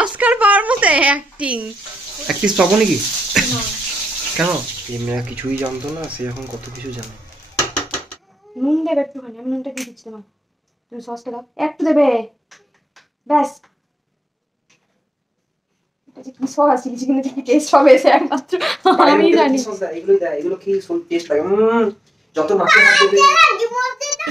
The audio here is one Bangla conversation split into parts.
অস্কার পাওয়ার মতো অ্যাক্টিং। এক পিস পাবো নাকি? কেন? এই মেয়ে কিছুই জানতো না, সে এখন কত কিছু জানে। নুন দেবে একটুখানি, আমি নুনটা দিয়ে দিচ্ছি তোমার। তুমি সসটা দাও, একটু দেবে ব্যাস। এটা যে কি সস, চিকেনের কি টেস্ট হবে সে একমাত্র আমি জানি। এগুলো কি টেস্ট লাগে? যত নাকে হাত দেবে।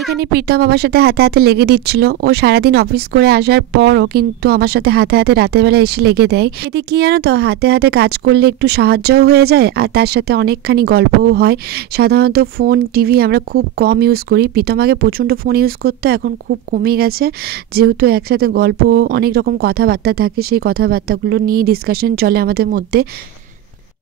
এখানে প্রীতম আমার সাথে হাতে হাতে লেগে দিচ্ছিল। ও সারাদিন অফিস করে আসার পরও কিন্তু আমার সাথে হাতে হাতে রাতের বেলা এসে লেগে দেয়। এতে কি জানো তো, হাতে হাতে কাজ করলে একটু সাহায্যও হয়ে যায় আর তার সাথে অনেকখানি গল্পও হয়। সাধারণত ফোন টিভি আমরা খুব কম ইউজ করি। প্রীতম আগে প্রচণ্ড ফোন ইউজ করতো, এখন খুব কমে গেছে। যেহেতু একসাথে গল্প অনেক রকম কথাবার্তা থাকে, সেই কথাবার্তাগুলো নিয়ে ডিসকাশন চলে আমাদের মধ্যে।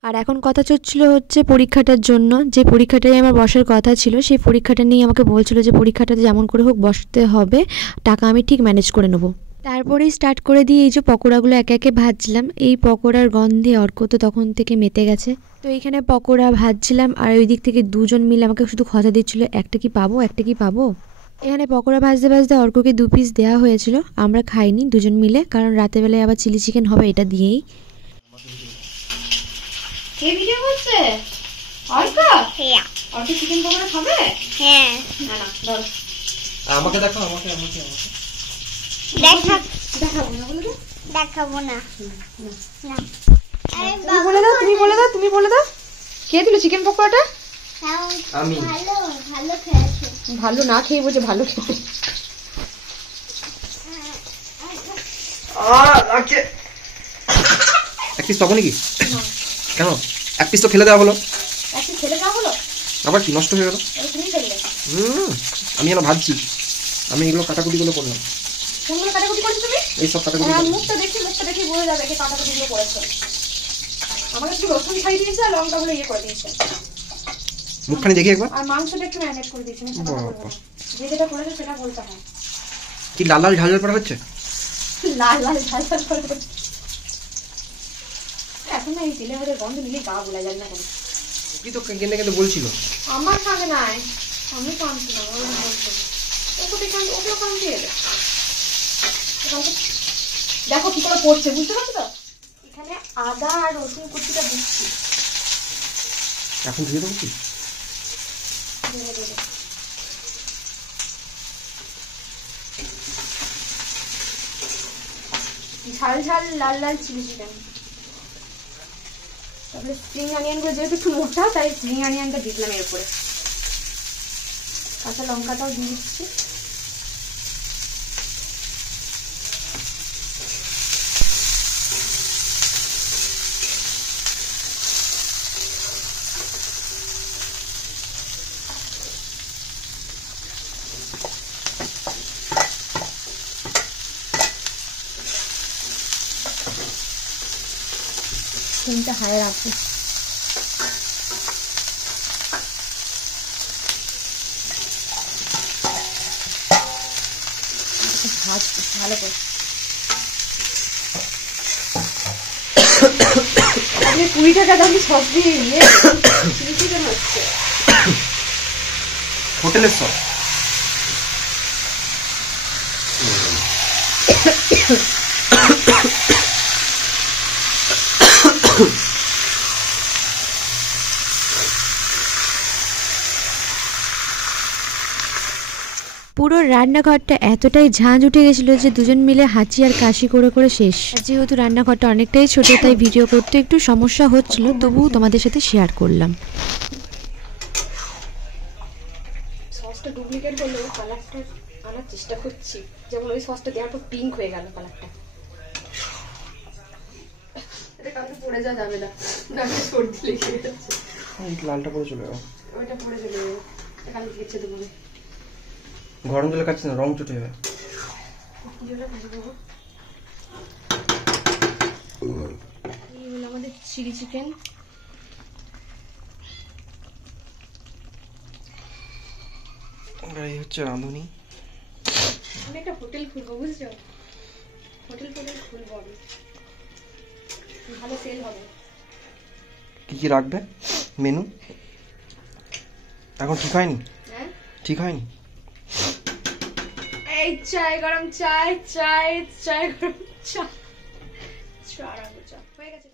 আর এখন কথা চলছিল হচ্ছে পরীক্ষাটার জন্য। যে পরীক্ষাটাই আমার বসার কথা ছিল, সেই পরীক্ষাটা নিয়ে আমাকে বলছিল যে পরীক্ষাটাতে যেমন করে হোক বসতে হবে, টাকা আমি ঠিক ম্যানেজ করে নেবো। তারপরেই স্টার্ট করে দিয়ে এই যে পকোড়াগুলো একে একে ভাজছিলাম। এই পকোড়ার গন্ধে অর্ক তো তখন থেকে মেতে গেছে। তো এইখানে পকোড়া ভাজছিলাম আর ওই দিক থেকে দুজন মিলে আমাকে শুধু কথা দিচ্ছিল, একটা কি পাবো, একটা কি পাবো। এখানে পকোড়া ভাজতে ভাজতে অর্ককে 2 পিস দেওয়া হয়েছিল। আমরা খাইনি দুজন মিলে, কারণ রাতের বেলায় আবার চিলি চিকেন হবে এটা দিয়েই। কে ভিডিও করছে? অর্ক? হ্যাঁ। অর্ক চিকেন পকোড়া খাবে? হ্যাঁ। না না, দাও। আমাকে দেখো, আমাকে দেখাবো না, বলে দাও। দেখাবো না। না। তুমি বলে দাও। কে দিল চিকেন পকোড়াটা? আমি। ভালো খেয়েছো। ভালো না খেয়ে বলছে ভালো খেতে। লাগছে। এক পিস পাবো নাকি? কেন? এক পিস তো ফেলে দেওয়া হলো। আবার কি নষ্ট হয়ে গেল? আমি এগুলো ভাবছি, আমি এগুলো কাটাকুটিগুলো করলাম। কোনগুলো কাটাকুটি করছো তুমি? এই সব কাটাকুটি। মুখটা দেখি বোঝা যাবে যে কাটাকুটিগুলো করেছো। আমাকে একটু রসুন খাই দিয়েছে আর লঙ্কাগুলো করে দিয়েছে। মুখখানি দেখি একবার। আর মাংসটা একটু ম্যারিনেট করে দিয়েছে। যেটা করেছো সেটা বলতে হয়। কি লাল লাল ঝাল ঝাল করা হচ্ছে? লাল লাল ঝাল ঝাল করে এখন না এই তেলে হলে গন্ধ নিলে গা বলা যায় না কেন? কি তো কেন বলছিল আমার খাবে নাই, আমি কাঁদছি না, ওরা বলছে ওকে কাঁদতে এলে। দেখো কি করে পড়ছে, বুঝতে পারছো তো? এখানে আদা আর রসুন কুচিটা দিচ্ছি। এখন ধুয়ে দেবো কি? ঝাল ঝাল লাল লাল চিলি চিকেন। তারপরে স্প্রিং অনিয়ন গুলো যেহেতু একটু মোটা, তাই স্প্রিং অনিয়নটা দিলাম এর উপরে। কাঁচা লঙ্কাটাও দিয়ে দিচ্ছি। ফ্লেমটা হাই রাখবো। ভালো করে 20 টাকা দামি সস দিয়ে চিকেন হচ্ছে হোটেলের সস। পুরো রান্নাঘরটা এতটাই ঝাঁঝ উঠে গেছিলো যে দুজন মিলে হাঁচি আর কাশি করে করে শেষ। যেহেতু রান্নাঘরটা অনেকটাই ছোট, তাই ভিডিও করতে একটু সমস্যা হচ্ছিল, তবুও তোমাদের সাথে শেয়ার করলাম। সসটা ডুপ্লিকেট হলো, কালারটা আনার চেষ্টা করছি। যেমন ওই সসটা দেওয়ার পর পিঙ্ক হয়ে গেল কালারটা। এটা কাউকে পড়ে যাওয়া যাবে না, নাকি সর্দি লেগে যাচ্ছে। লালটা পরে চলে যাবে, ওইটা পড়ে চলে যাবে, কালকে খেতে দেবো। গরম জলে কাটছি না, রং চটে যাবে। এই হলো আমাদের চিলি চিকেন। এই হচ্ছে রাঁধুনি। আমি একটা হোটেল খুলবো, বুঝছো? হোটেল খুলবো আমি, ভালো সেল হবে। কি কি রাখবে মেনু? এখন ঠিক হয়নি? হ্যাঁ ঠিক হয়নি। এই চাই গরম চাই চাই চাই গরম চা হয়ে গেছে।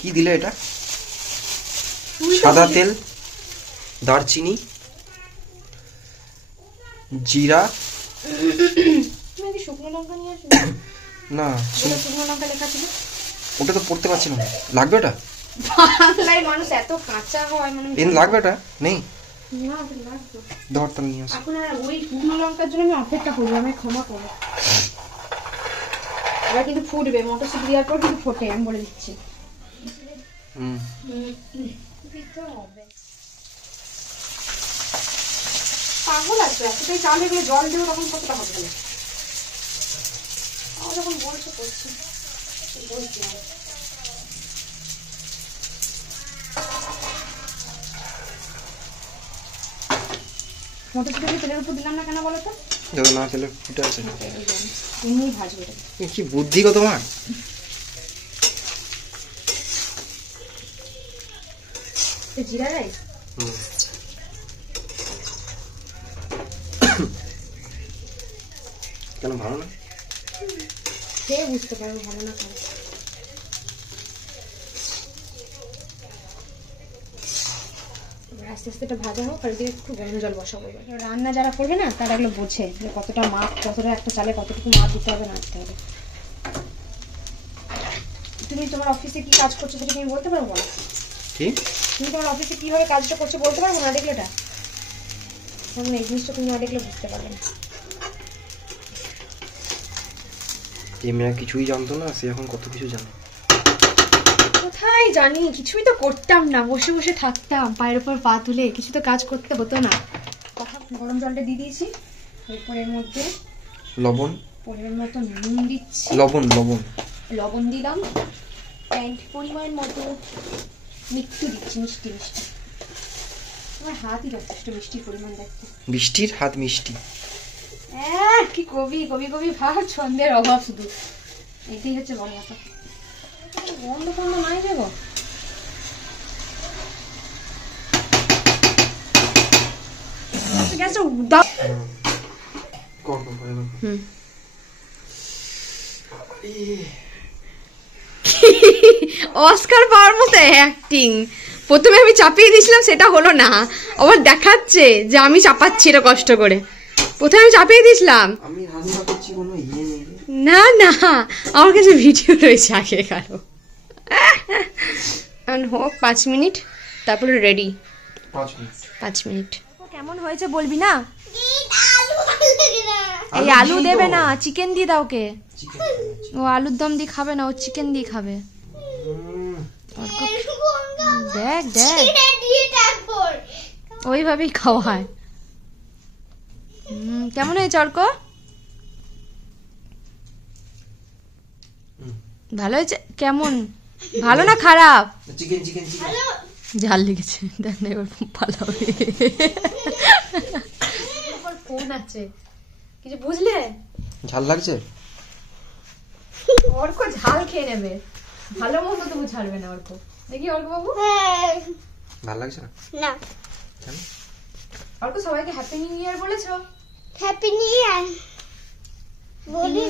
কি দিলে এটা? সাদা তেল, দারচিনি, জিরা। তুমি কি শুকনো লঙ্কা নিয়ে আসবে? না, শুকনো লঙ্কা লেখা ছিল। ওটা তো পড়তে পারছি না। লাগবে ওটা? বাংলায় মানুষ এত কাঁচা হয় মানে লাগবে ওটা? নেই না, লাগবে। ধরটা নিয়ে আসো। এখন আর ওই শুকনো লঙ্কার জন্য আমি অপেক্ষা করবো, আমি ক্ষমা করবো। এবার কিন্তু ফুটবে, মটরশুঁটি দেওয়ার পর কিন্তু ফোটে, আমি বলে দিচ্ছি। পাগল আছে, এতটাই চাল এগুলো জল দেবো তখন কতটা হবে না। আমার যখন বলছে করছি বলছি মটরশুঁটি তেলের উপর দিলাম না কেন বলো তো? দেখো না তেলে ফুটে আছে। এমনি ভাজবে এটা। কি বুদ্ধি গো তোমার! জিরা রাইস কেন ভালো না? খেয়ে বুঝতে পারবো ভালো না খারাপ। আস্তে আস্তে এটা ভাজা হোক, আর এদিকে একটু গরম জল বসাবো। রান্না যারা করবে না তারা এগুলো বোঝে যে কতটা মাপ, কতটা একটা চালে কতটুকু মাপ দিতে হবে না দিতে হবে। তুমি তোমার অফিসে কি কাজ করছো সেটা তুমি বলতে পারবো না? কি তুমি তোমার অফিসে কিভাবে কাজটা করছো বলতে পারবো না দেখলে? এটা যেমন এই জিনিসটা তুমি না দেখলে বুঝতে পারবে না। এমনি কিছুই জানতো না, সে এখন কত কিছু জানে। কোথায় জানি, কিছুই তো করতাম না, বসে বসে থাকতাম পায়ের উপর পা তুলে, কিছু তো কাজ করতে হতো না। কথা গরম জলটা দিয়ে দিয়েছি, এরপর এর মধ্যে লবণ, পরিমাণ মতো নুন দিচ্ছি, লবণ দিলাম, অ্যান্ড পরিমাণ মতো মিষ্টি দিচ্ছি, মিষ্টি মিষ্টি। আমার হাতই যথেষ্ট মিষ্টির পরিমাণ দেখতে। বৃষ্টির হাত মিষ্টি। কি কবি কবি কবি ভাব, ছন্দের অভাব শুধু, এটাই হচ্ছে বড় কথা। গন্ধ ফন্ধ নাই দেবো। অস্কার পাওয়ার মতো অ্যাক্টিং। প্রথমে আমি চাপিয়ে দিয়েছিলাম, সেটা হলো না, আবার দেখাচ্ছে যে আমি চাপাচ্ছি এটা কষ্ট করে। প্রথমে আমি চাপিয়ে দিয়েছিলাম, না না আমার কাছে ভিডিও রয়েছে আগে কারো। হোক 5 মিনিট, তারপরে রেডি। 5 মিনিট কেমন হয়েছে বলবি না? এই আলু দেবে না, চিকেন দিয়ে দাও। ওকে, ও আলুর দম দিয়ে খাবে না, ও চিকেন দিয়ে খাবে। দেখ দেখ, ওইভাবেই খাওয়া হয়। কেমন হয়েছে অর্ক? ভালো হয়েছে? কেমন, ভালো না খারাপ? ঝাল লেগেছে, দেখ না এবার ভালো হবে। ফোন আছে কিছু বুঝলে? ঝাল লাগছে? অর্ক ঝাল খেয়ে নেবে, ভালো মতো তবু ছাড়বে না অর্ক। দেখি অর্ক বাবু, ভালো লাগছে না? না। অর্ক সবাইকে হ্যাপি নিউ ইয়ার বলেছো? হ্যাপি নিউ ইয়ার বলি।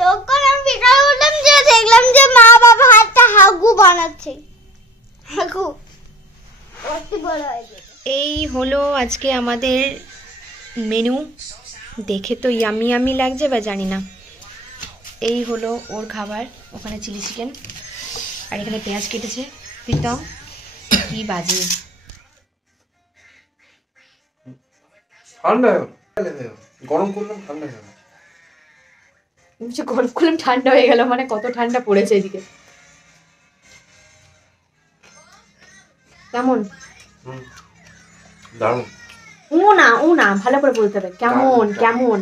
যখন আমি বিকাল উঠলাম, যে দেখলাম যে মা বাবা হাতে হাগু বানাচ্ছে। হাগু কত বড় হয়েছে। এই হলো আজকে আমাদের মেনু। দেখে তো ইয়ামি ইয়ামি লাগছে বা জানি না। এই হলো ওর খাবার, ওখানে চিলি চিকেন, আর এখানে পেঁয়াজ কেটেছে। প্রীতম কি বাজে! ঠান্ডা গরম করলাম, ঠান্ডা হয়ে গেল। গরম করলাম ঠান্ডা হয়ে গেল, মানে কত ঠান্ডা পড়েছে এদিকে। কেমন? দারুণ। ও না ভালো করে বলতে হবে, কেমন কেমন।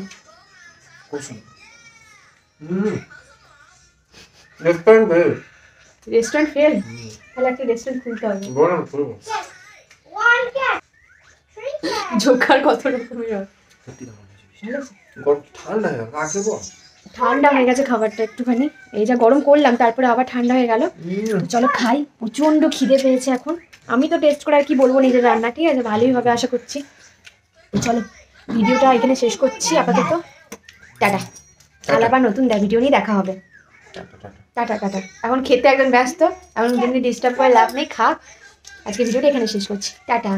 Restaurant fail? তাহলে একটা রেস্টুরেন্ট খুলতে হবে। জোকার কত রকমের ঠান্ডা হয়ে গেছে খাবারটা একটুখানি। এই যা গরম করলাম, তারপরে আবার ঠান্ডা হয়ে গেল। চলো খাই, প্রচন্ড খিদে পেয়েছে এখন। আমি তো টেস্ট করে আর কি বলবো নিজের রান্না, ঠিক আছে, ভালোই হবে আশা করছি। চলো ভিডিওটা এখানে শেষ করছি আপাতত। টাটা, আবার নতুন ভিডিও নিয়ে দেখা হবে। Tata tata. এখন খেতে একদম ব্যস্ত, এখন যদি ডিস্টার্ব করে লাভ নেই, খা। আজকে ভিডিওটা এখানে শেষ করছি, টাটা।